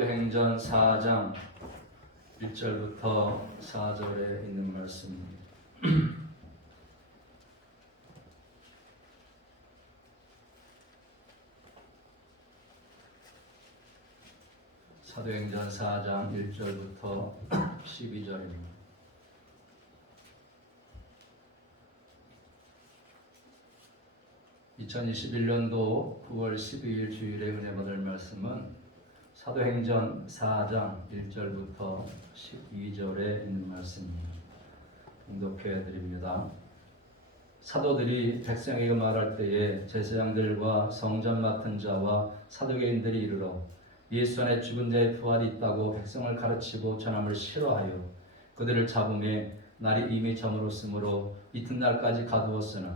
사도행전 4장 1절부터 4절에 있는 말씀입니다. 사도행전 4장 1절부터 12절입니다. (2021년도 9월 12일) 주일에 은혜 받을 말씀은 사도행전 4장 1절부터 12절에 있는 말씀입니다. 봉독해 드립니다. 사도들이 백성에게 말할 때에 제사장들과 성전 맡은 자와 사두개인들이 이르러 예수 안에 죽은 자의 부활이 있다고 백성을 가르치고 전함을 싫어하여 그들을 잡음에 날이 이미 저물었으므로 이튿날까지 가두었으나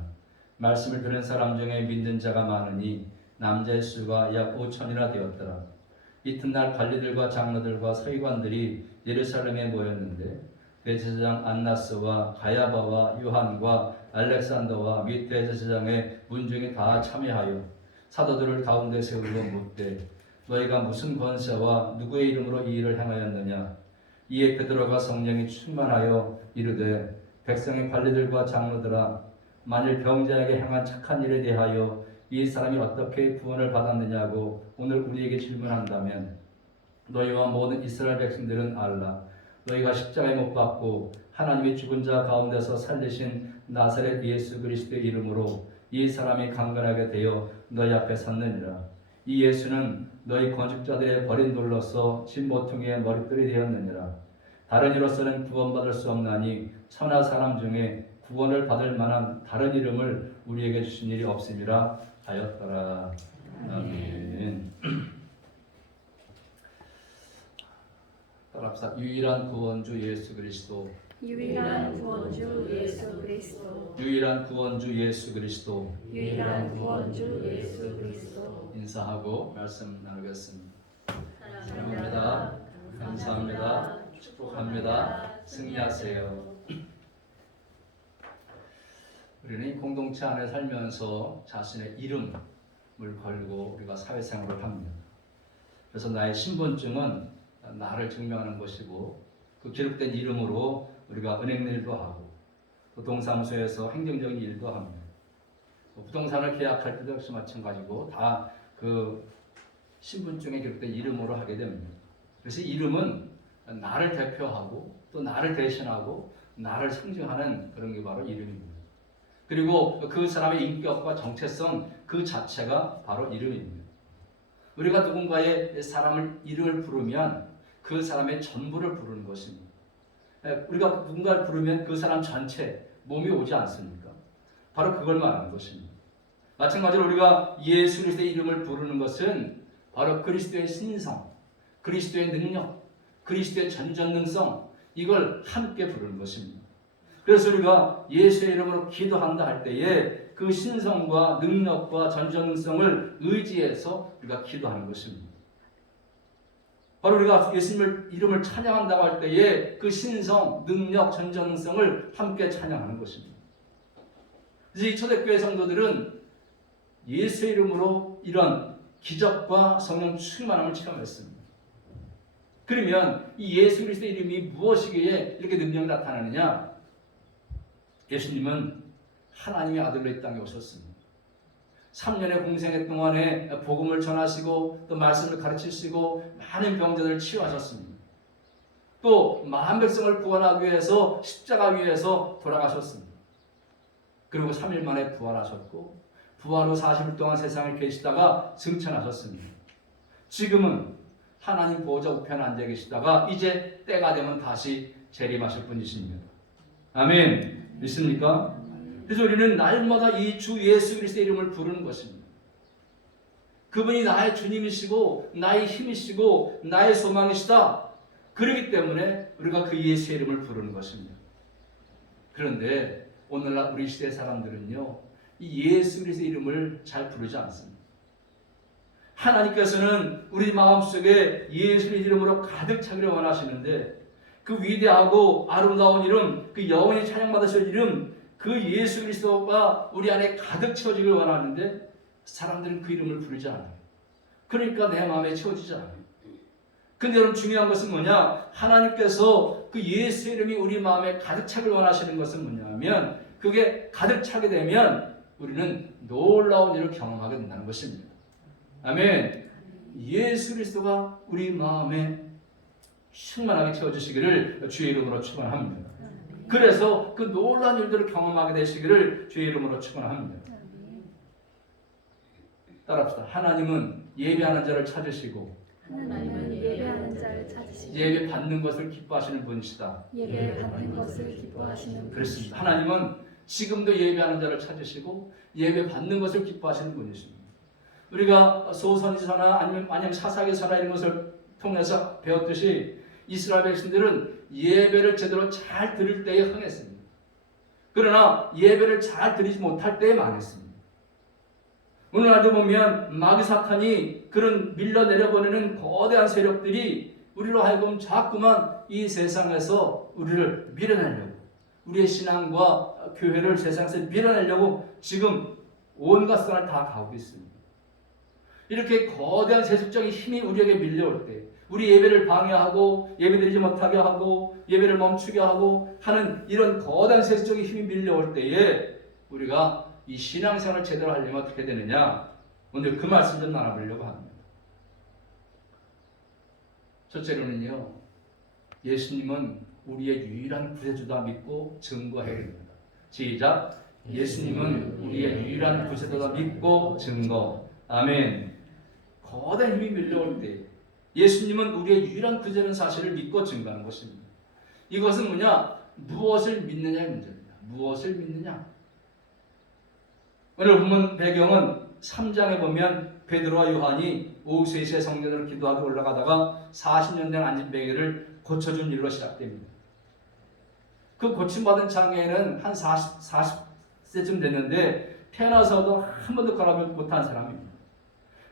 말씀을 들은 사람 중에 믿는 자가 많으니 남자의 수가 약 5천이나 되었더라. 이튿날 관리들과 장로들과 서기관들이 예루살렘에 모였는데 대제사장 안나스와 가야바와 요한과 알렉산더와 및 대제사장의 문중이 다 참여하여 사도들을 가운데 세우고 묻되 너희가 무슨 권세와 누구의 이름으로 이 일을 행하였느냐. 이에 베드로가 성령이 충만하여 이르되 백성의 관리들과 장로들아, 만일 병자에게 행한 착한 일에 대하여 이 사람이 어떻게 구원을 받았느냐고 오늘 우리에게 질문한다면 너희와 모든 이스라엘 백성들은 알라. 너희가 십자가에 못 박고 하나님이 죽은 자 가운데서 살리신 나사렛 예수 그리스도의 이름으로 이 사람이 강건하게 되어 너희 앞에 섰느니라. 이 예수는 너희 건축자들의 버린 돌로서 진 모퉁이의 머릿돌이 되었느니라. 다른 이로서는 구원받을 수 없나니 천하 사람 중에 구원을 받을 만한 다른 이름을 우리에게 주신 일이 없음이라 하였더라. 아멘. 따라합시다. 유일한 구원주 예수 그리스도. 유일한 구원주 예수 그리스도. 유일한 구원주 예수 그리스도. 유일한 구원주 예수 그리스도. 인사하고 말씀 나누겠습니다. 사랑합니다. 감사합니다. 축복합니다. 승리하세요. 우리는 이 공동체 안에 살면서 자신의 이름을 걸고 우리가 사회생활을 합니다. 그래서 나의 신분증은 나를 증명하는 것이고 그 기록된 이름으로 우리가 은행 일도 하고 또 동사무소에서 행정적인 일도 합니다. 부동산을 계약할 때도 역시 마찬가지고 다 그 신분증에 기록된 이름으로 하게 됩니다. 그래서 이름은 나를 대표하고 또 나를 대신하고 나를 상징하는 그런 게 바로 이름입니다. 그리고 그 사람의 인격과 정체성 그 자체가 바로 이름입니다. 우리가 누군가의 사람을 이름을 부르면 그 사람의 전부를 부르는 것입니다. 우리가 누군가를 부르면 그 사람 전체 몸이 오지 않습니까? 바로 그걸 말하는 것입니다. 마찬가지로 우리가 예수 그리스도의 이름을 부르는 것은 바로 그리스도의 신성, 그리스도의 능력, 그리스도의 전전능성 이걸 함께 부르는 것입니다. 그래서 우리가 예수의 이름으로 기도한다 할 때에 그 신성과 능력과 전전능성을 의지해서 우리가 기도하는 것입니다. 바로 우리가 예수님의 이름을 찬양한다고 할 때에 그 신성, 능력, 전전능성을 함께 찬양하는 것입니다. 그래서 이 초대교회 성도들은 예수의 이름으로 이런 기적과 성령 충만함을 체험했습니다. 그러면 이 예수 그리스도의 이름이 무엇이기에 이렇게 능력이 나타나느냐? 예수님은 하나님의 아들로 이 땅에 오셨습니다. 3년의 공생애 동안에 복음을 전하시고 또 말씀을 가르치시고 많은 병자들을 치유하셨습니다. 또 만한 백성을 구원하기 위해서 십자가 위에서 돌아가셨습니다. 그리고 3일 만에 부활하셨고 부활 후 40일 동안 세상에 계시다가 승천하셨습니다. 지금은 하나님 보호자 우편에 앉아 계시다가 이제 때가 되면 다시 재림하실 분이십니다. 아멘. 믿습니까? 그래서 우리는 날마다 이 주 예수 그리스도의 이름을 부르는 것입니다. 그분이 나의 주님이시고 나의 힘이시고 나의 소망이시다. 그렇기 때문에 우리가 그 예수의 이름을 부르는 것입니다. 그런데 오늘날 우리 시대 사람들은요, 이 예수 그리스도의 이름을 잘 부르지 않습니다. 하나님께서는 우리 마음속에 예수의 이름으로 가득 차기를 원하시는데 그 위대하고 아름다운 이름, 그 영원히 찬양받으실 이름, 그 예수 그리스도가 우리 안에 가득 채워지길 원하는데 사람들은 그 이름을 부르지 않아요. 그러니까 내 마음에 채워지지 않아요. 근데 여러분 중요한 것은 뭐냐? 하나님께서 그 예수 이름이 우리 마음에 가득 차길 원하시는 것은 뭐냐면 그게 가득 차게 되면 우리는 놀라운 일을 경험하게 된다는 것입니다. 아멘. 예수 그리스도가 우리 마음에 충만하게 채워주시기를 주의 이름으로 축원합니다. 그래서 그 놀라운 일들을 경험하게 되시기를 주의 이름으로 축원합니다. 따라합시다. 하나님은 예배하는 자를 찾으시고 하나님은 예배하는 자를 찾으시고 예배 받는 것을 기뻐하시는 분이시다. 예배 받는 것을 기뻐하시는 그렇습니다. 하나님은 지금도 예배하는 자를 찾으시고 예배 받는 것을 기뻐하시는 분이십니다. 우리가 소선지서나 아니면 사사기서나 이런 것을 통해서 배웠듯이 이스라엘 백성들은 예배를 제대로 잘 드릴 때에 흥했습니다. 그러나 예배를 잘 드리지 못할 때에 망했습니다. 오늘날도 보면 마귀 사탄이 그런 밀려내려보내는 거대한 세력들이 우리로 하여금 자꾸만 이 세상에서 우리를 밀어내려고, 우리의 신앙과 교회를 세상에서 밀어내려고 지금 온갖 수단을 다 가고 있습니다. 이렇게 거대한 세속적인 힘이 우리에게 밀려올 때 우리 예배를 방해하고 예배드리지 못하게 하고 예배를 멈추게 하고 하는 이런 거대한 세속적인 힘이 밀려올 때에 우리가 이 신앙생활을 제대로 하려면 어떻게 되느냐? 오늘 그 말씀 좀 나눠보려고 합니다. 첫째로는요, 예수님은 우리의 유일한 구세주다 믿고 증거해야 됩니다. 시작. 예수님은 우리의 유일한 구세주다 믿고 증거. 아멘. 거대한 힘이 밀려올 때 예수님은 우리의 유일한 구세주라는 사실을 믿고 증거하는 것입니다. 이것은 뭐냐? 무엇을 믿느냐의 문제입니다. 무엇을 믿느냐? 오늘 본문 배경은 3장에 보면 베드로와 요한이 오후 3시에 성전으로 기도하고 올라가다가 40년 된 안진뱅이를 고쳐준 일로 시작됩니다. 그 고침받은 장애인은 한 40세쯤 됐는데 태어나서도 한 번도 걸어보지 못한 사람입니다.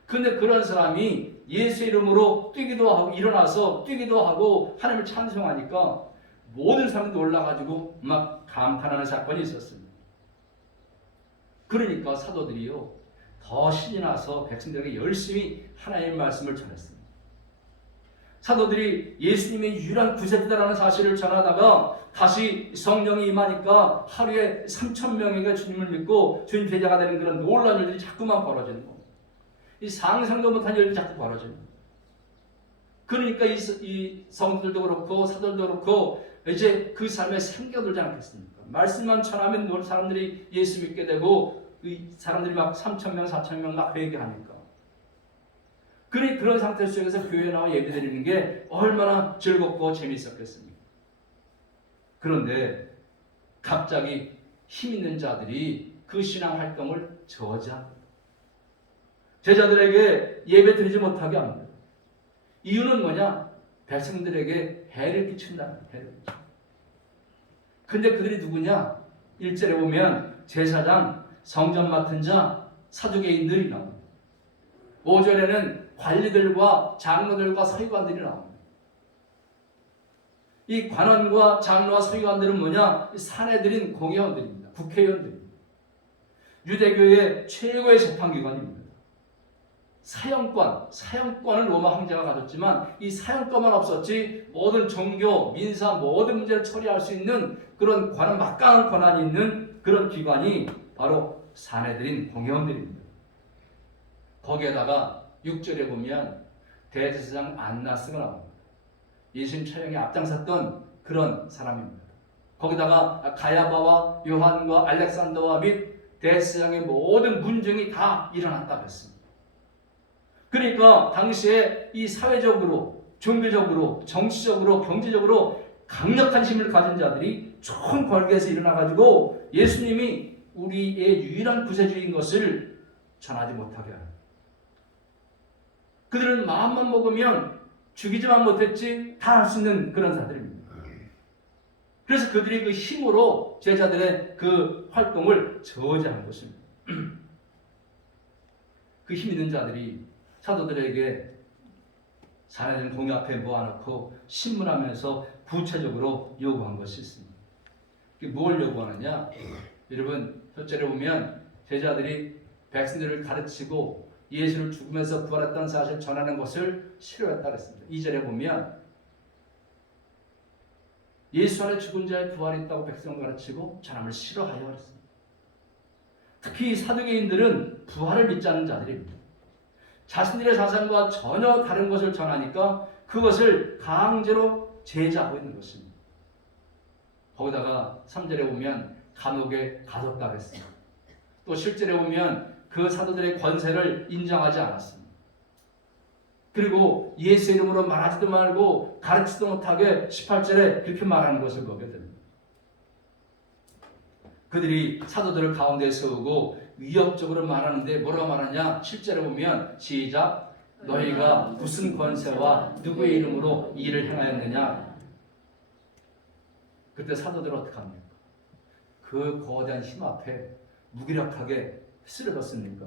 그런데 그런 사람이 예수 이름으로 뛰기도 하고 일어나서 뛰기도 하고 하나님을 찬송하니까 모든 사람들이 올라가지고 막 감탄하는 사건이 있었습니다. 그러니까 사도들이요 더 신이 나서 백성들에게 열심히 하나님의 말씀을 전했습니다. 사도들이 예수님의 유일한 구세주다라는 사실을 전하다가 다시 성령이 임하니까 하루에 3,000명에게 주님을 믿고 주님 제자가 되는 그런 놀라운 일들이 자꾸만 벌어지는 겁니다. 이 상상도 못한 일들이 자꾸 벌어지는 겁니다. 그러니까 이 성도들도 그렇고 사도들도 그렇고 이제 그 삶에 생겨들지 않겠습니까? 말씀만 전하면 사람들이 예수 믿게 되고 이 사람들이 막 3,000명, 4,000명 막 회개하니까. 그런 상태 속에서 교회에 나와 예배드리는 게 얼마나 즐겁고 재미있었겠습니까? 그런데 갑자기 힘 있는 자들이 그 신앙 활동을 저지합니다. 제자들에게 예배 드리지 못하게 합니다. 이유는 뭐냐? 백성들에게 해를 끼친다는 해를 끼친다. 근데 그들이 누구냐? 1절에 보면 제사장, 성전 맡은 자, 사두개인들이 나옵니다. 5절에는 관리들과 장로들과 서기관들이 나옵니다. 이 관원과 장로와 서기관들은 뭐냐? 사내들인 공회원들입니다. 국회의원들입니다. 유대교의 최고의 재판기관입니다. 사형권은 로마 황제가 가졌지만 이 사형권만 없었지 모든 종교, 민사 모든 문제를 처리할 수 있는 그런 막강한 권한이 있는 그런 기관이 바로 사내들인 공회원들입니다. 거기에다가 6절에 보면 대제사장 안나스가 나옵니다. 예수님 촬영에 앞장섰던 그런 사람입니다. 거기다가 가야바와 요한과 알렉산더와 및 대제사장의 모든 문중이 다 일어났다고 했습니다. 그러니까 당시에 이 사회적으로, 종교적으로, 정치적으로, 경제적으로 강력한 힘을 가진 자들이 총 걸개에서 일어나가지고 예수님이 우리의 유일한 구세주인 것을 전하지 못하게 합니다. 그들은 마음만 먹으면 죽이지만 못했지 다 할 수 있는 그런 자들입니다. 그래서 그들이 그 힘으로 제자들의 그 활동을 저지하는 것입니다. 그 힘 있는 자들이 사도들에게 사내들 공회 앞에 모아놓고 신문하면서 구체적으로 요구한 것이 있습니다. 뭘 요구하느냐? 여러분, 첫째로 보면 제자들이 백성들을 가르치고 예수를 죽음에서 부활했다는 사실을 전하는 것을 싫어했다 그랬습니다. 2절에 보면 예수 안에 죽은 자의 부활이 있다고 백성을 가르치고 전함을 싫어하여 그랬습니다. 특히 사두개인들은 부활을 믿지 않는 자들입니다. 자신들의 사상과 전혀 다른 것을 전하니까 그것을 강제로 제지하고 있는 것입니다. 거기다가 3절에 보면 감옥에 가뒀다 그랬습니다. 또 실제로 보면 그 사도들의 권세를 인정하지 않았습니다. 그리고 예수 이름으로 말하지도 말고 가르치지도 못하게 18절에 그렇게 말하는 것을 보게 됩니다. 그들이 사도들을 가운데 세우고 위협적으로 말하는데 뭐라고 말하냐? 7절에 보면 시작, 너희가 무슨 권세와 누구의 이름으로 이 일을 행하였느냐? 그때 사도들은 어떻게 합니까? 그 거대한 힘 앞에 무기력하게 쓰러졌습니까?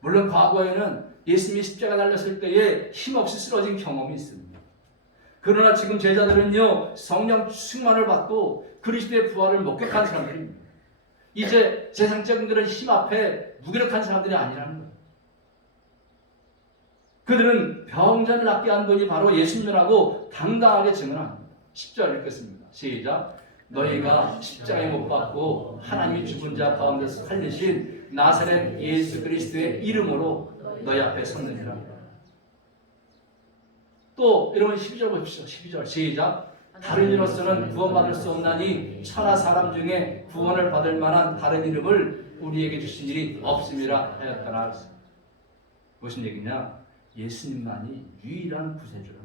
물론 과거에는 예수님이 십자가 달렸을 때에 힘없이 쓰러진 경험이 있습니다. 그러나 지금 제자들은요, 성령 충만을 받고 그리스도의 부활을 목격한 사람들입니다. 이제 세상적인 그런 힘 앞에 무기력한 사람들이 아니라는 거예요. 그들은 병자를 낫게 한 분이 바로 예수님이라고 당당하게 증언합니다. 10절 읽겠습니다. 시작. 너희가 십자가에 못 박고 하나님이 죽은 자 가운데서 살리신 나사렛 예수 그리스도의 이름으로 너희 앞에 섰느니라. 또 여러분 12절 보십시오. 12절 시작. 다른 이로서는 구원받을 수 없나니 천하 사람 중에 구원을 받을 만한 다른 이름을 우리에게 주신 일이 없음이라 하였더라. 무슨 얘기냐? 예수님만이 유일한 구세주라.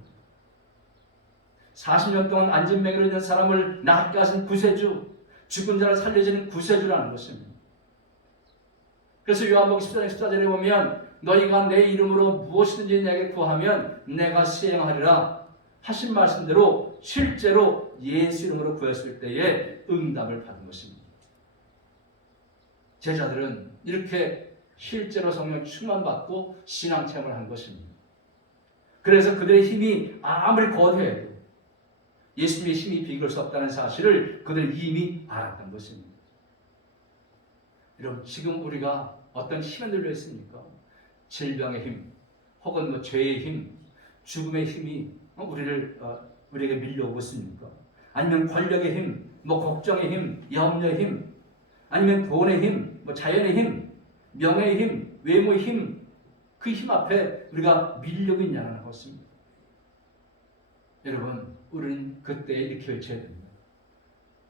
40년 동안 안진뱅이로 있는 사람을 낫게 하신 구세주, 죽은 자를 살려주는 구세주라는 것입니다. 그래서 요한복음 14장 14절에 보면 너희가 내 이름으로 무엇이든지 내게 구하면 내가 수행하리라 하신 말씀대로 실제로 예수 이름으로 구했을 때에 응답을 받은 것입니다. 제자들은 이렇게 실제로 성령 충만받고 신앙체험을 한 것입니다. 그래서 그들의 힘이 아무리 거대해도 예수님의 힘이 비길 수 없다는 사실을 그들 이미 알았던 것입니다. 여러분, 지금 우리가 어떤 힘에 눌려 있습니까? 질병의 힘, 혹은 뭐 죄의 힘, 죽음의 힘이 우리에게 밀려오고 있습니까? 아니면 권력의 힘, 뭐 걱정의 힘, 염려의 힘, 아니면 돈의 힘, 뭐 자연의 힘, 명예의 힘, 외모의 힘, 그 힘 앞에 우리가 밀려고 있냐는 것입니다. 여러분, 우리는 그때 이렇게 외쳐야 됩니다.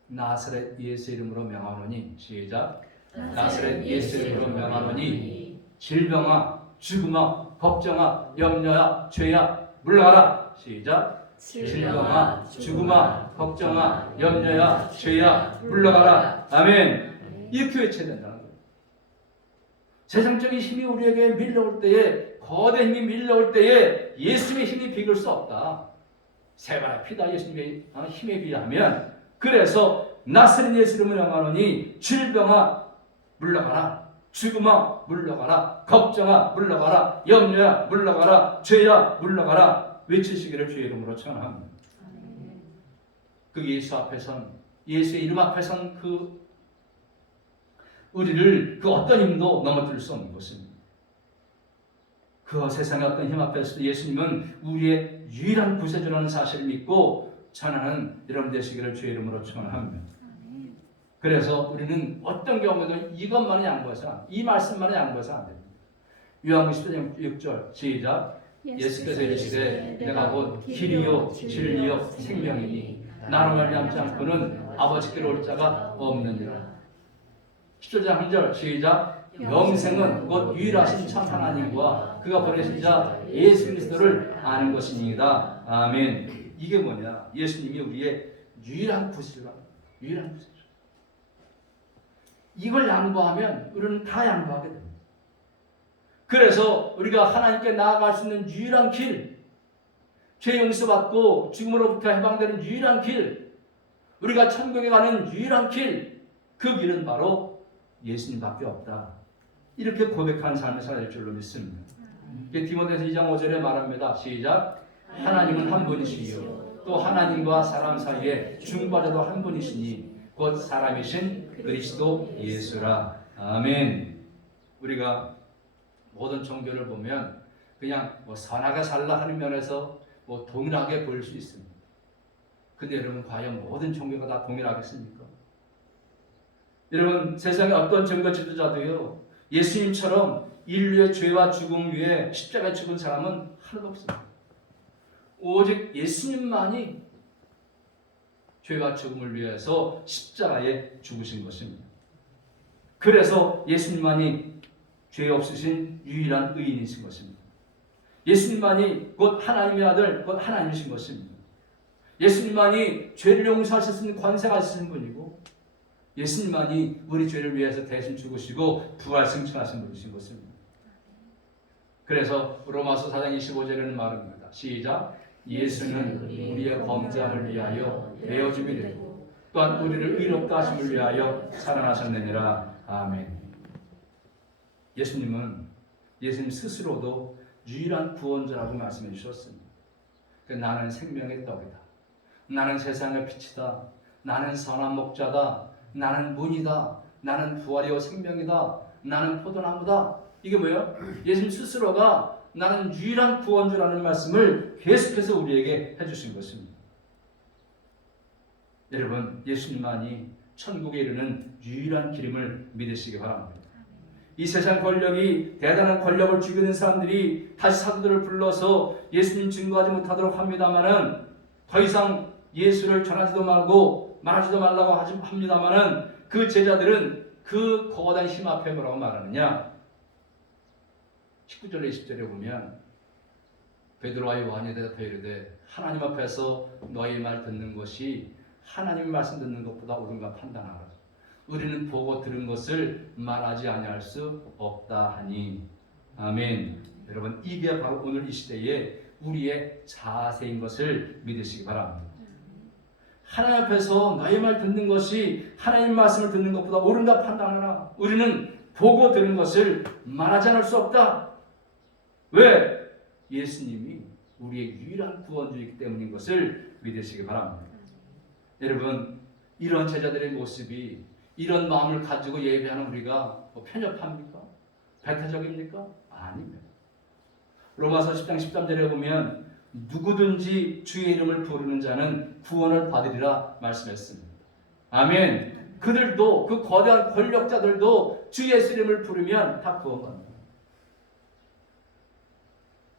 나사렛 예수 이름으로 명하노니 시작. 나사렛 예수 이름으로 명하노니 질병아, 죽음아, 걱정아, 염려야, 죄야 물러가라. 시작. 질병아, 죽음아, 걱정아, 염려야, 죄야 물러가라. 아멘. 이렇게 외쳐야 된다는 거예요. 세상적인 힘이 우리에게 밀려올 때에, 거대한 힘이 밀려올 때에 예수님의 힘이 비길 수 없다. 세바라 피다 예수님의 힘에 비하면. 그래서 나사렛 예수 이름으로 명하노니 질병아 물러가라, 죽음아 물러가라, 걱정아 물러가라, 염려야 물러가라, 죄야 물러가라 외치시기를 주의 이름으로 청합니다. 그 예수 앞에선, 예수의 이름 앞에선 우리를 그 어떤 힘도 넘어뜨릴 수 없는 것입니다. 그 세상의 어떤 힘 앞에서도 예수님은 우리의 유일한 구세주라는 사실을 믿고 전하는 여러분 되시기를 주의 이름으로 축원합니다. 그래서 우리는 어떤 경우에도 이것만은 양보해서, 이 말씀만은 양보해서 안 됩니다. 요한복음 10장 6절 시작. 예수께서 이르시되 내가 곧 길이요 진리요 생명이니 나로 말미암지 않고는 아버지께로 올 자가 없느니라. 17장 1절 시작. 영생은 곧 유일하신 참 하나님과 그가 보내신 자 예수 그리스도를 아는 것이니이다. 아멘. 이게 뭐냐? 예수님이 우리의 유일한 구세주라. 유일한 구세주. 이걸 양보하면 우리는 다 양보하게 됩니다. 그래서 우리가 하나님께 나아갈 수 있는 유일한 길, 죄 용서받고 죽음으로부터 해방되는 유일한 길, 우리가 천국에 가는 유일한 길, 그 길은 바로 예수님밖에 없다. 이렇게 고백하는 삶을 살아야 될 줄로 믿습니다. 디모데서 2장 5절에 말합니다. 시작. 하나님은 한 분이시요 또 하나님과 사람 사이에 중보자도 한 분이시니 곧 사람이신 그리스도 예수라. 아멘. 우리가 모든 종교를 보면 그냥 뭐 선하게 살라 하는 면에서 뭐 동일하게 보일 수 있습니다. 근데 여러분 과연 모든 종교가 다 동일하겠습니까? 여러분 세상에 어떤 종교 지도자도요 예수님처럼 인류의 죄와 죽음 위에 십자가에 죽은 사람은 하나도 없습니다. 오직 예수님만이 죄와 죽음을 위해서 십자가에 죽으신 것입니다. 그래서 예수님만이 죄 없으신 유일한 의인이신 것입니다. 예수님만이 곧 하나님의 아들, 곧 하나님이신 것입니다. 예수님만이 죄를 용서하실 수 있는 권세가 있으신 분이고 예수님만이 우리 죄를 위해서 대신 죽으시고 부활 승천하신 분이신 것입니다. 그래서 로마서 4장 25절에는 말합니다. 시작. 예수는 우리의 범죄함을 위하여 내어짐이 되고 또한 우리를 의롭게 하심을 위하여 살아나셨느니라. 아멘. 예수님 스스로도 유일한 구원자라고 말씀해 주셨습니다. 나는 생명의 떡이다. 나는 세상의 빛이다. 나는 선한 목자다. 나는 문이다. 나는 부활이요 생명이다. 나는 포도나무다. 이게 뭐예요? 예수님 스스로가 나는 유일한 구원주라는 말씀을 계속해서 우리에게 해주신 것입니다. 여러분, 예수님만이 천국에 이르는 유일한 길임을 믿으시기 바랍니다. 이 세상 권력이 대단한 권력을 쥐고 있는 사람들이 다시 사도들을 불러서 예수님 증거하지 못하도록 합니다마는 더 이상 예수를 전하지도 말고 말하지도 말라고 합니다마는 그 제자들은 그 거대한 힘 앞에 뭐라고 말하느냐? 19절 20절에 보면 베드로와 요한이 대답하여 이르되 하나님 앞에서 너희 말 듣는 것이 하나님의 말씀 듣는 것보다 옳은가 판단하라. 우리는 보고 들은 것을 말하지 아니할 수 없다 하니. 아멘. 여러분, 이게 바로 오늘 이 시대에 우리의 자세인 것을 믿으시기 바랍니다. 하나님 앞에서 너희 말 듣는 것이 하나님 말씀을 듣는 것보다 옳은가 판단하라. 우리는 보고 들은 것을 말하지 않을 수 없다. 왜? 예수님이 우리의 유일한 구원주이기 때문인 것을 믿으시기 바랍니다. 여러분, 이런 제자들의 모습이 이런 마음을 가지고 예배하는 우리가 편협합니까? 배타적입니까? 아닙니다. 로마서 10장 13절에 보면 누구든지 주의 이름을 부르는 자는 구원을 받으리라 말씀했습니다. 아멘. 그들도 그 거대한 권력자들도 주 예수 이름을 부르면 다 구원받는다.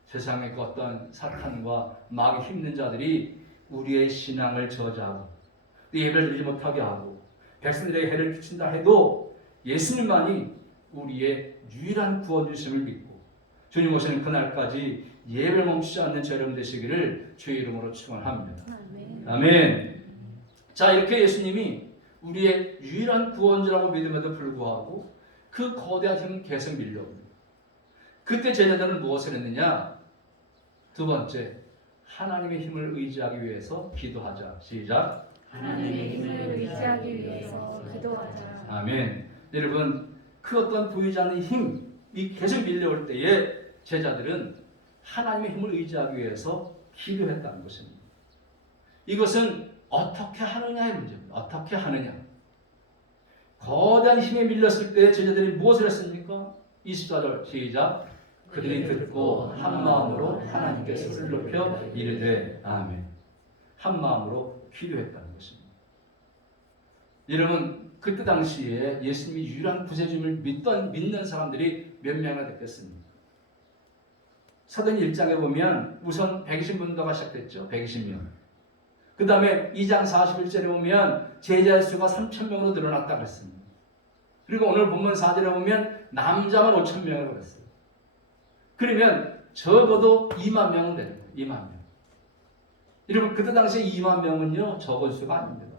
세상의 그 어떤 사탄과 마귀 힘든 자들이 우리의 신앙을 저주하고 예배를 드리지 못하게 하고 백성들에게 해를 끼친다 해도 예수님만이 우리의 유일한 구원주심을 믿고 주님 오시는 그날까지 예배를 멈추지 않는 저 여러분 되시기를 주의 이름으로 축원합니다. 아멘. 자, 이렇게 예수님이 우리의 유일한 구원주라고 믿음에도 불구하고 그 거대한 힘은 계속 밀려옵니다. 그때 제자들은 무엇을 했느냐? 두 번째, 하나님의 힘을 의지하기 위해서 기도하자. 시작. 하나님의 힘을 의지하기 위해서 기도하자. 아멘. 여러분, 그 어떤 보이지 않는 힘이 계속 밀려올 때에 제자들은 하나님의 힘을 의지하기 위해서 기도했다는 것입니다. 이것은 어떻게 하느냐의 문제입니다. 어떻게 하느냐. 거대한 힘에 밀렸을 때 제자들이 무엇을 했습니까? 24절 시작. 그들이 듣고 한 마음으로 하나님께 손을 높여 이르되 아멘. 한 마음으로 기도했다는 것입니다. 여러분, 그때 당시에 예수님이 유일한 구세주를 믿는 사람들이 몇 명이나 됐겠습니까? 사도행 1장에 보면 우선 120문도가 시작됐죠. 120명. 그 다음에 2장 41절에 보면 제자의 수가 3,000명으로 늘어났다고 했습니다. 그리고 오늘 본문 4절에 보면 남자만 5,000명이라고 했어요. 그러면 적어도 2만 명은 됩니다. 2만 명. 여러분, 그때 당시에 2만 명은요 적은 수가 아닙니다.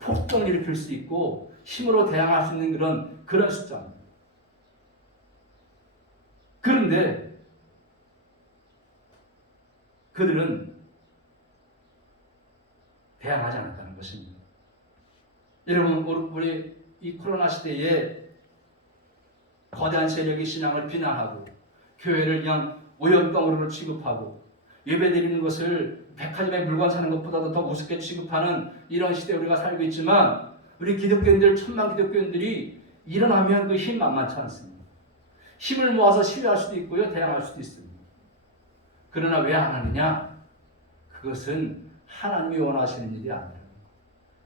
폭동을 일으킬 수 있고 힘으로 대항할 수 있는 그런 숫자입니다. 그런데 그들은 대항하지 않았다는 것입니다. 여러분, 우리 이 코로나 시대에 거대한 세력이 신앙을 비난하고 교회를 그냥 오염병으로 취급하고 예배드리는 것을 백화점에 물건 사는 것보다도 더 우습게 취급하는 이런 시대에 우리가 살고 있지만 우리 기독교인들, 천만 기독교인들이 일어나면 그 힘 만만치 않습니다. 힘을 모아서 시위할 수도 있고요. 대항할 수도 있습니다. 그러나 왜 안 하느냐? 그것은 하나님이 원하시는 일이 아니라.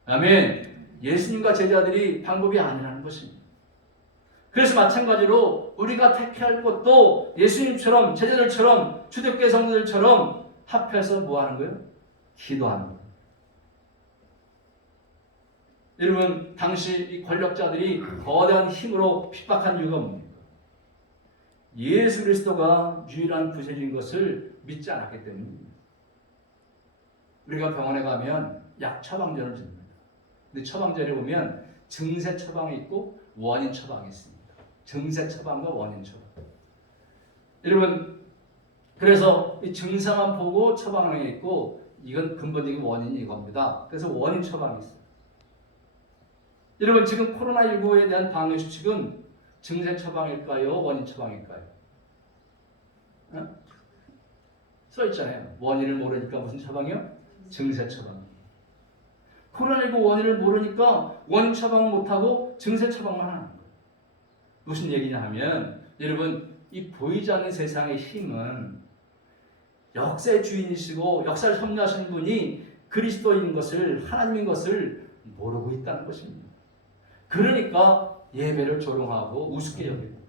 아멘. 예수님과 제자들이 방법이 아니라는 것입니다. 그래서 마찬가지로 우리가 택할 것도 예수님처럼 제자들처럼 초대교회 성도들처럼 합해서 뭐 하는 거예요? 기도하는 거예요. 여러분 당시 이 권력자들이 거대한 힘으로 핍박한 이유가 뭡니까? 예수 그리스도가 유일한 구세주인 것을 믿지 않았기 때문입니다. 우리가 병원에 가면 약 처방전을 줍니다. 근데 처방전에 보면 증세 처방이 있고 원인 처방이 있습니다. 증세 처방과 원인 처방. 여러분 그래서 이 증상만 보고 처방하는 게 있고 이건 근본적인 원인이 이겁니다. 그래서 원인 처방이 있어요. 여러분 지금 코로나19에 대한 방역 수칙은 증세 처방일까요? 원인 처방일까요? 써 있잖아요. 원인을 모르니까 무슨 처방이요? 증세 처방. 코로나19 원인을 모르니까 원인 처방은 못하고 증세 처방만 하는 거예요. 무슨 얘기냐 하면 여러분 이 보이지 않는 세상의 힘은 역사의 주인이시고 역사를 섭리하시는 분이 그리스도인 것을 하나님인 것을 모르고 있다는 것입니다. 그러니까 예배를 조롱하고 우습게 여기고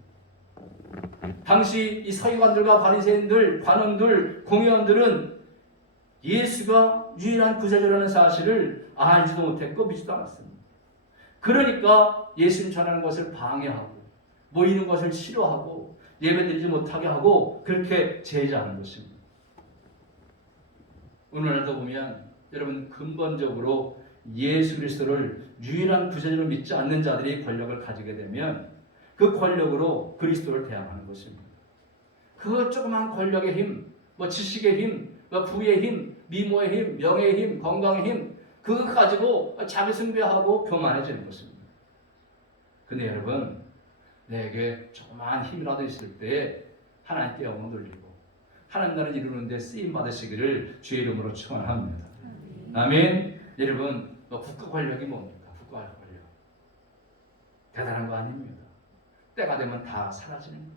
당시 이 서기관들과 바리새인들, 관원들, 공의원들은 예수가 유일한 구세주라는 사실을 알지도 못했고 믿지도 않았습니다. 그러니까 예수님 전하는 것을 방해하고 모이는 것을 싫어하고 예배드리지 못하게 하고 그렇게 제재하는 것입니다. 오늘날도 보면 여러분 근본적으로 예수 그리스도를 유일한 구세주로 믿지 않는 자들이 권력을 가지게 되면 그 권력으로 그리스도를 대항하는 것입니다. 그 조그만 권력의 힘, 뭐 지식의 힘, 뭐 부의 힘, 미모의 힘, 명예의 힘, 건강의 힘 그거 가지고 자기 숭배하고 교만해지는 것입니다. 근데 여러분 내게 조그만 힘이라도 있을 때 하나님께 영광 돌리고 하나님 나라를 이루는데 쓰임 받으시기를 주의 이름으로 축원합니다. 아멘. 여러분 국가 권력이 뭡니까? 국가 권력 대단한 거 아닙니다. 때가 되면 다 사라지는 거예요.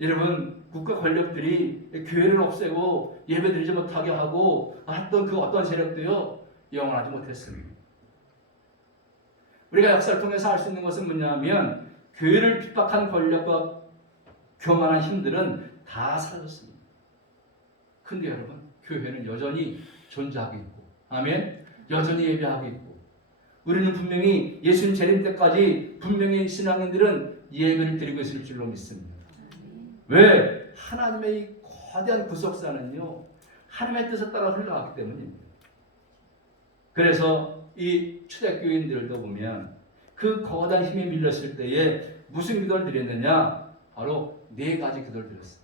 여러분 국가 권력들이 교회를 없애고 예배드리지 못하게 하고 했던 그 어떤 세력도요 영원하지 못했습니다. 우리가 역사를 통해서 알 수 있는 것은 뭐냐면 교회를 핍박한 권력과 교만한 힘들은 다 사라졌습니다. 근데 여러분 교회는 여전히 존재하고 있고 아멘. 여전히 예배하고 있고 우리는 분명히 예수님 재림 때까지 분명히 신앙인들은 예배를 드리고 있을 줄로 믿습니다. 왜? 하나님의 이 거대한 구속사는요 하나님의 뜻에 따라 흘러가기 때문입니다. 그래서 이 초대교인들도 보면 그 거대한 힘이 밀렸을 때에 무슨 기도를 드렸느냐? 바로 4가지 기도를 드렸어요.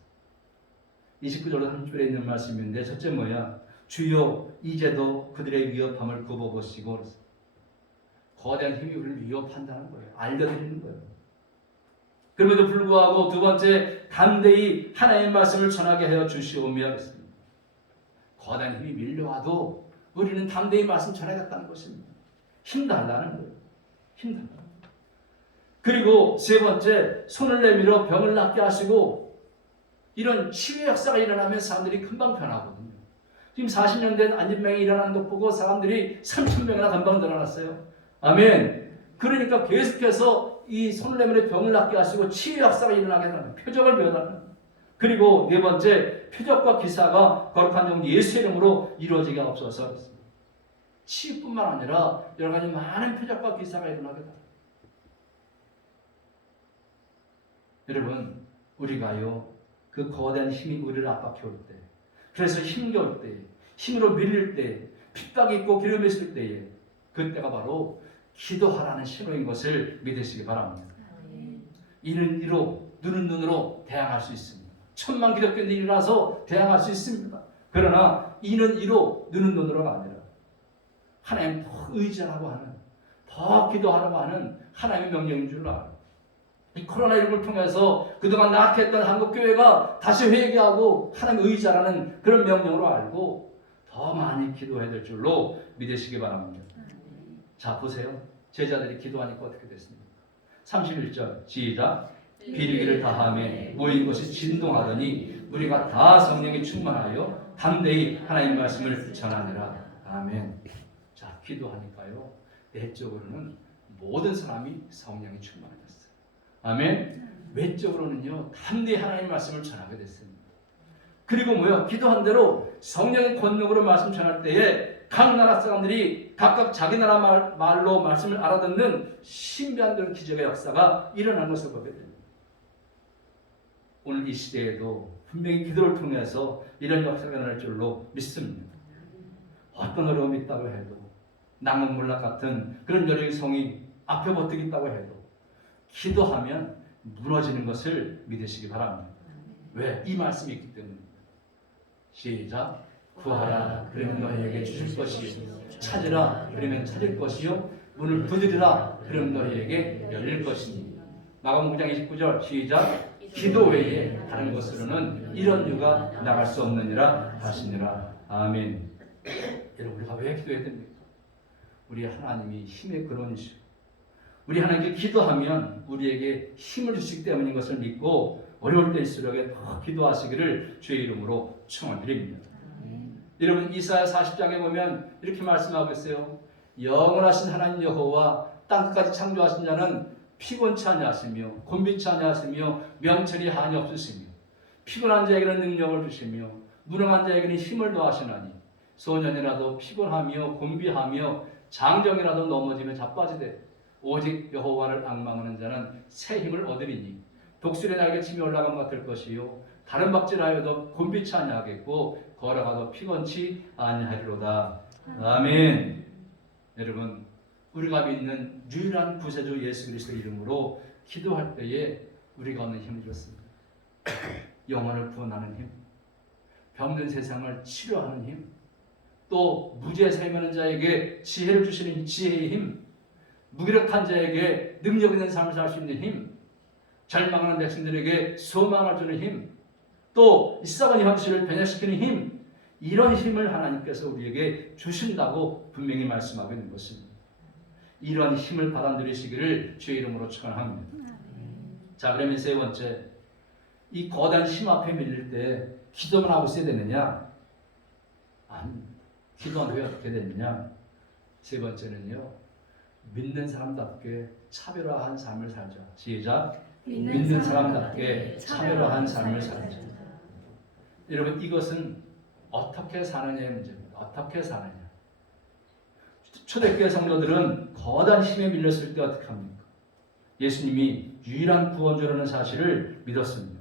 29절로 30절에 있는 말씀인데 첫째 뭐야? 주여 이제도 그들의 위협함을 굽어보시고 거대한 힘이 우리를 위협한다는 거예요. 알려드리는 거예요. 그럼에도 불구하고 두 번째 담대히 하나님의 말씀을 전하게 하여 주시오며 했습니다. 거대한 힘이 밀려와도 우리는 담대히 말씀 전하겠다는 것입니다. 힘달라는 거예요. 힘달라는 거예요. 그리고 세 번째 손을 내밀어 병을 낫게 하시고 이런 치유의 역사가 일어나면 사람들이 금방 변하거든요. 지금 40년 된 안진병이 일어나는 것 보고 사람들이 3,000명이나 금방 늘어났어요. 아멘. 그러니까 계속해서 이 손을 내밀어 병을 낫게 하시고 치유의 역사가 일어나게 하는 표적을 보여달라는 거예요. 그리고 네 번째 표적과 기사가 거룩한 종 예수의 이름으로 이루어지게 하옵소서. 치유뿐만 아니라 여러 가지 많은 표적과 기사가 일어나게 됩니다. 여러분 우리가요 그 거대한 힘이 우리를 압박해 올 때 그래서 힘겨울 때 힘으로 밀릴 때 핍박이 있고 기름이 있을 때에 그때가 바로 기도하라는 신호인 것을 믿으시기 바랍니다. 이는 이로 눈은 눈으로 대항할 수 있습니다. 천만 기독교인들이 일어나서 대항할 수 있습니다. 그러나 이는 이로 눈은 눈으로가 아니라 하나님 더 의지하라고 하는 더 기도하라고 하는 하나님의 명령인 줄 알아요. 이 코로나19를 통해서 그동안 낙했던 한국교회가 다시 회개하고 하나님 의지하라는 그런 명령으로 알고 더 많이 기도해야 될 줄로 믿으시기 바랍니다. 자 보세요. 제자들이 기도하니까 어떻게 됐습니까? 31절 시작. 비리기를 다하며 모인 것이 진동하더니 우리가 다 성령에 충만하여 담대히 하나님 말씀을 전하느라. 아멘. 자, 기도하니까요, 내적으로는 모든 사람이 성령에 충만해졌어요. 아멘. 외적으로는요, 담대히 하나님 말씀을 전하게 됐습니다. 그리고 뭐요? 기도한 대로 성령의 권능으로 말씀 전할 때에 각 나라 사람들이 각각 자기 나라 말로 말씀을 알아듣는 신비한 그런 기적의 역사가 일어나는 것을 보게 됩니다. 오늘 이 시대에도 분명히 기도를 통해서 이런 역사가 일어날 줄로 믿습니다. 어떤 어려움이 있다고 해도, 낙원물락 같은 그런 여러 성이 앞에 버티고 있다고 해도 기도하면 무너지는 것을 믿으시기 바랍니다. 왜? 이 말씀이 있기 때문입니다. 시작. 구하라 그러면 너희에게 주실 것이요, 찾으라 그러면 찾을 것이요, 문을 두드리라 그러면 너희에게 열릴 것이니. 마가복음 9장 29절 시작. 기도 외에 다른 것으로는 이런 유가 나갈 수 없느니라 하시니라. 아멘. 여러분, 우리가 왜 기도해야 됩니까? 우리 하나님이 힘의 근원이시고 우리 하나님께 기도하면 우리에게 힘을 주시기 때문인 것을 믿고 어려울 때일수록 더 기도하시기를 주의 이름으로 청원드립니다. 여러분, 이사야 40장에 보면 이렇게 말씀하고 있어요. 영원하신 하나님 여호와 땅끝까지 창조하신 자는 피곤치 아니하시며 곤비치 아니하시며 명철이 한이 없으시며 피곤한 자에게는 능력을 주시며 무능한 자에게는 힘을 더하시나니 소년이라도 피곤하며 곤비하며 장정이라도 넘어지며 자빠지되 오직 여호와를 앙망하는 자는 새 힘을 얻으리니 독수리 날개 치며 올라감 같을 것이요 다른 박질하여도 곤비치 아니하겠고 걸어가도 피곤치 아니하리로다. 아멘. 여러분, 우리가 믿는 유일한 구세주 예수 그리스도의 이름으로 기도할 때에 우리가 얻는 힘을 줬습니다. 영혼을 구원하는 힘, 병든 세상을 치료하는 힘, 또 무지에 살면은 자에게 지혜를 주시는 지혜의 힘, 무기력한 자에게 능력 있는 삶을 살 수 있는 힘, 절망하는 백성들에게 소망을 주는 힘, 또 이 썩은 현실을 변화시키는 힘, 이런 힘을 하나님께서 우리에게 주신다고 분명히 말씀하고 있는 것입니다. 이러한 힘을 받아 누리시기를 주의 이름으로 축원합니다. 자, 그러면 세 번째, 이 거대한 힘 앞에 밀릴 때 기도만 하고 있어야 되느냐? 아니, 기도한 후에 어떻게 되느냐? 세 번째는요, 믿는 사람답게 차별화한 삶을 살자. 시작. 믿는 사람답게 차별화한 삶을 살자. 여러분, 이것은 어떻게 사느냐의 문제입니다. 어떻게 사느냐. 초대교회 성도들은 거대한 힘에 밀렸을 때 어떻게 합니까? 예수님이 유일한 구원주라는 사실을 믿었습니다.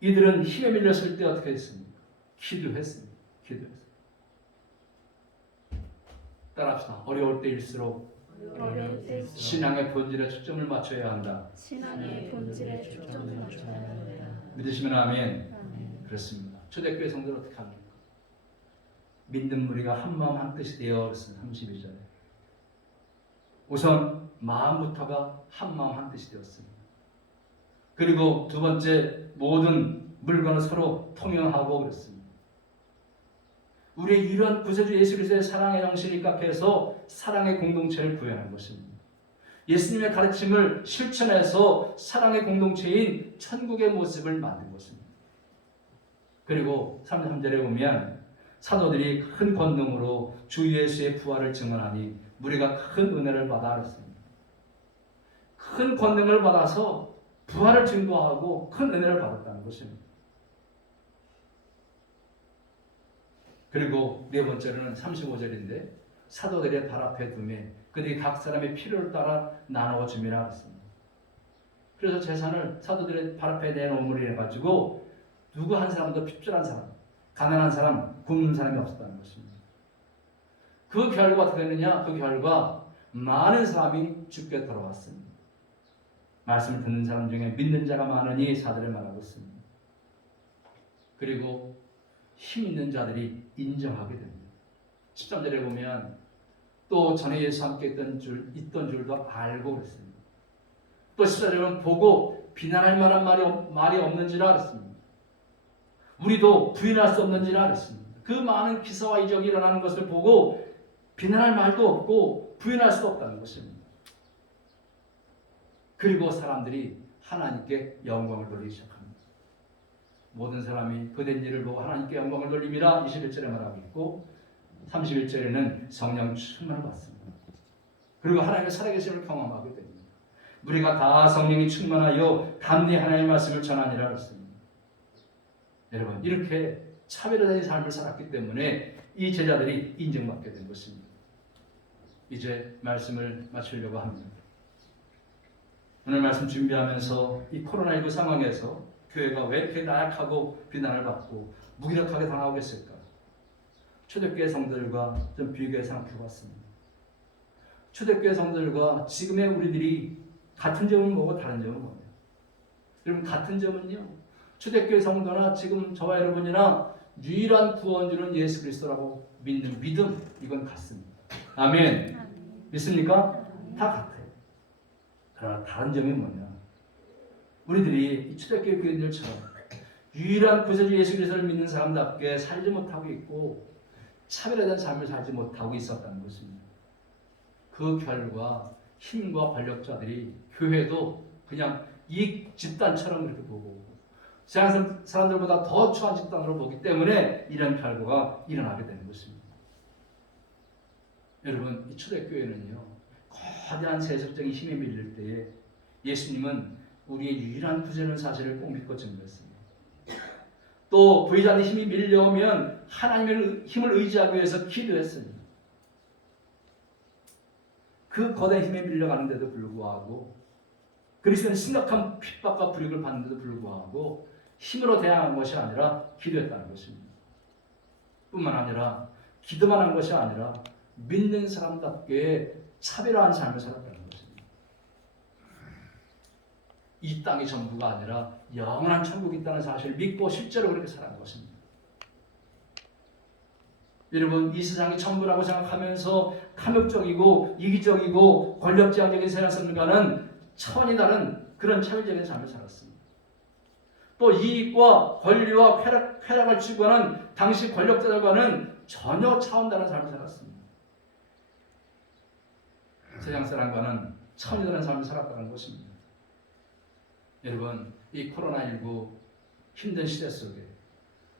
이들은 힘에 밀렸을 때 어떻게 했습니까? 기도했습니다. 기도했습니다. 따라합시다. 어려울 때일수록 신앙의 본질에 초점을 맞춰야 한다. 신앙의 본질에 초점을 맞춰야 한다. 믿으시면 아멘. 그렇습니다. 초대교회 성도는 어떻게 합니까? 믿는 무리가 한 마음 한 뜻이 되어 그랬습니다. 32절에. 우선 마음부터가 한 마음 한 뜻이 되었습니다. 그리고 두 번째, 모든 물건을 서로 통용하고 그랬습니다. 우리의 유일한 구세주 예수 그리스도의 사랑의 형식을 입각해서 사랑의 공동체를 구현한 것입니다. 예수님의 가르침을 실천해서 사랑의 공동체인 천국의 모습을 만든 것입니다. 그리고 33절에 보면 사도들이 큰 권능으로 주 예수의 부활을 증언하니 무리가 큰 은혜를 받아 알았습니다. 큰 권능을 받아서 부활을 증거하고 큰 은혜를 받았다는 것입니다. 그리고 네 번째로는 35절인데 사도들의 발 앞에 두매 그들이 각 사람의 필요를 따라 나누어 줌이라 했습니다. 그래서 재산을 사도들의 발 앞에 내놓음으로 해가지고 누구 한 사람도 핍절한 사람, 가난한 사람, 굶는 사람이 없었다는 것입니다. 그 결과 어떻게 됐느냐? 그 결과 많은 사람이 죽게 돌아왔습니다. 말씀을 듣는 사람 중에 믿는 자가 많으니 사도를 말하고 있습니다. 그리고 힘 있는 자들이 인정하게 됩니다. 13절에 보면 또 전에 예수와 함께 있던 줄도 알고 그랬습니다. 또 14절에 보면 보고 비난할 만한 말이 없는지라 그랬습니다. 우리도 부인할 수 없는지라 그랬습니다. 그 많은 기사와 이적이 일어나는 것을 보고 비난할 말도 없고 부인할 수도 없다는 것입니다. 그리고 사람들이 하나님께 영광을 돌리기 시작합니다. 모든 사람이 그된 일을 보고 하나님께 영광을 돌림이라 21절에 말하고 있고 31절에는 성령 충만을 받습니다. 그리고 하나님의 살아계심을 경험하게 됩니다. 우리가 다 성령이 충만하여 담대히 하나님의 말씀을 전하니라 했습니다. 여러분, 이렇게 차별화된 삶을 살았기 때문에 이 제자들이 인정받게 된 것입니다. 이제 말씀을 마치려고 합니다. 오늘 말씀 준비하면서 이 코로나19 상황에서 교회가 왜 이렇게 나약하고 비난을 받고 무기력하게 당하고 있을까? 초대교회 성도들과 좀 비교해 생각해 봤습니다. 초대교회 성도들과 지금의 우리들이 같은 점은 뭐고 다른 점은 뭐예요? 여러분, 같은 점은요, 초대교회 성도나 지금 저와 여러분이나 유일한 구원주는 예수 그리스도라고 믿는 믿음, 이건 같습니다. 아멘. 믿습니까? 다 같아요. 그러나 다른 점이 뭐냐? 우리들이 초대교회 교인들처럼 유일한 구세주 예수 그리스도를 믿는 사람답게 살지 못하고 있고 차별화된 삶을 살지 못하고 있었다는 것입니다. 그 결과 힘과 권력자들이 교회도 그냥 이익 집단처럼 그렇게 보고 세상 사람들보다 더 추한 집단으로 보기 때문에 이런 결과가 일어나게 되는 것입니다. 여러분, 이 초대교회는요, 거대한 세속적인 힘에 밀릴 때에 예수님은 우리의 유일한 구세주는 사실을 꼭 믿고 증거했습니다. 또 부의자의 힘이 밀려오면 하나님의 힘을 의지하기 위해서 기도했습니다. 그 거대한 힘에 밀려가는데도 불구하고 그리스도는 심각한 핍박과 불이익을 받는데도 불구하고 힘으로 대항한 것이 아니라 기도했다는 것입니다. 뿐만 아니라 기도만 한 것이 아니라 믿는 사람답게 차별화한 삶을 살았다는 것입니다. 이 땅이 전부가 아니라 영원한 천국이 있다는 사실을 믿고 실제로 그렇게 살아간 것입니다. 여러분, 이 세상이 전부라고 생각하면서 탐욕적이고 이기적이고 권력지향적인 세상들과는 차원이 다른 그런 차별적인 삶을 살았습니다. 또 이익과 권리와 쾌락을 추구하는 당시 권력자들과는 전혀 차원 다른 삶을 살았습니다. 세상 사람과는 차원이 다른 삶을 살았다는 것입니다. 여러분, 이 코로나19 힘든 시대 속에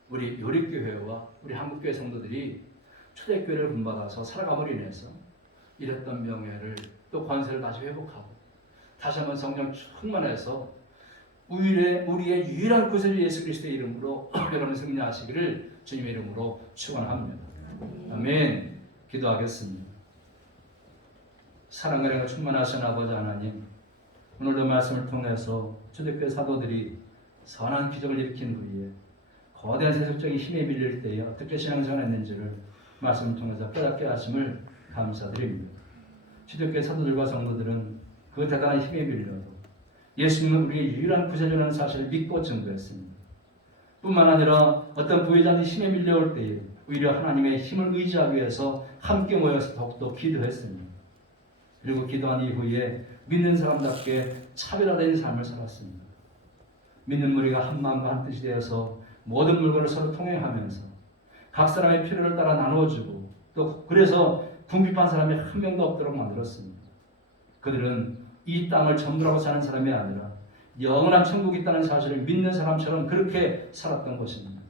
우리 요립교회와 우리 한국교회 성도들이 초대교회를 본받아서 살아감으로 인해서 잃었던 명예를 또 권세를 다시 회복하고 다시 한번 성령 충만해서 우리의 유일한 구세주 예수 그리스도의 이름으로 여러분 승리하시기를 주님의 이름으로 축원합니다. 아멘. 기도하겠습니다. 사랑과 은혜가 충만하신 아버지 하나님, 오늘도 말씀을 통해서 초대교회 사도들이 선한 기적을 일으킨 후에 거대한 세속적인 힘에 밀릴 때에 어떻게 신앙생활을 했는지를 말씀을 통해서 깨닫게 하심을 감사드립니다. 초대교회 사도들과 성도들은 그 대단한 힘에 밀려도 예수님은 우리의 유일한 구세주라는 사실을 믿고 증거했습니다. 뿐만 아니라 어떤 부의자들이 힘에 밀려올 때에 오히려 하나님의 힘을 의지하기 위해서 함께 모여서 더욱더 기도했습니다. 그리고 기도한 이후에 믿는 사람답게 차별화된 삶을 살았습니다. 믿는 우리가 한 마음과 한 뜻이 되어서 모든 물건을 서로 통행하면서 각 사람의 필요를 따라 나누어주고 또 그래서 궁핍한 사람이 한 명도 없도록 만들었습니다. 그들은 이 땅을 전부라고 사는 사람이 아니라 영원한 천국이 있다는 사실을 믿는 사람처럼 그렇게 살았던 것입니다.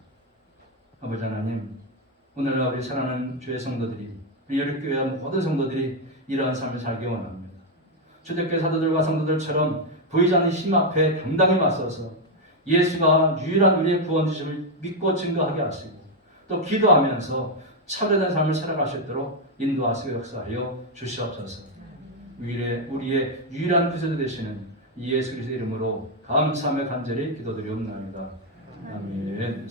아버지 하나님, 오늘날 우리 사랑하는 주의 성도들이 우리 요립교회와 모든 성도들이 이러한 삶을 살기 원합니다. 초대교회 사도들과 성도들처럼 보이지 않는 힘 앞에 당당히 맞서서 예수가 유일한 우리의 구원주심을 믿고 증거하게 하시고 또 기도하면서 차별된 삶을 살아갈 수 있도록 인도하시고 역사하여 주시옵소서. 우리의 유일한 구세주 되시는 예수 그리스도의 이름으로 감사하며 간절히 기도드리옵나이다. 아멘.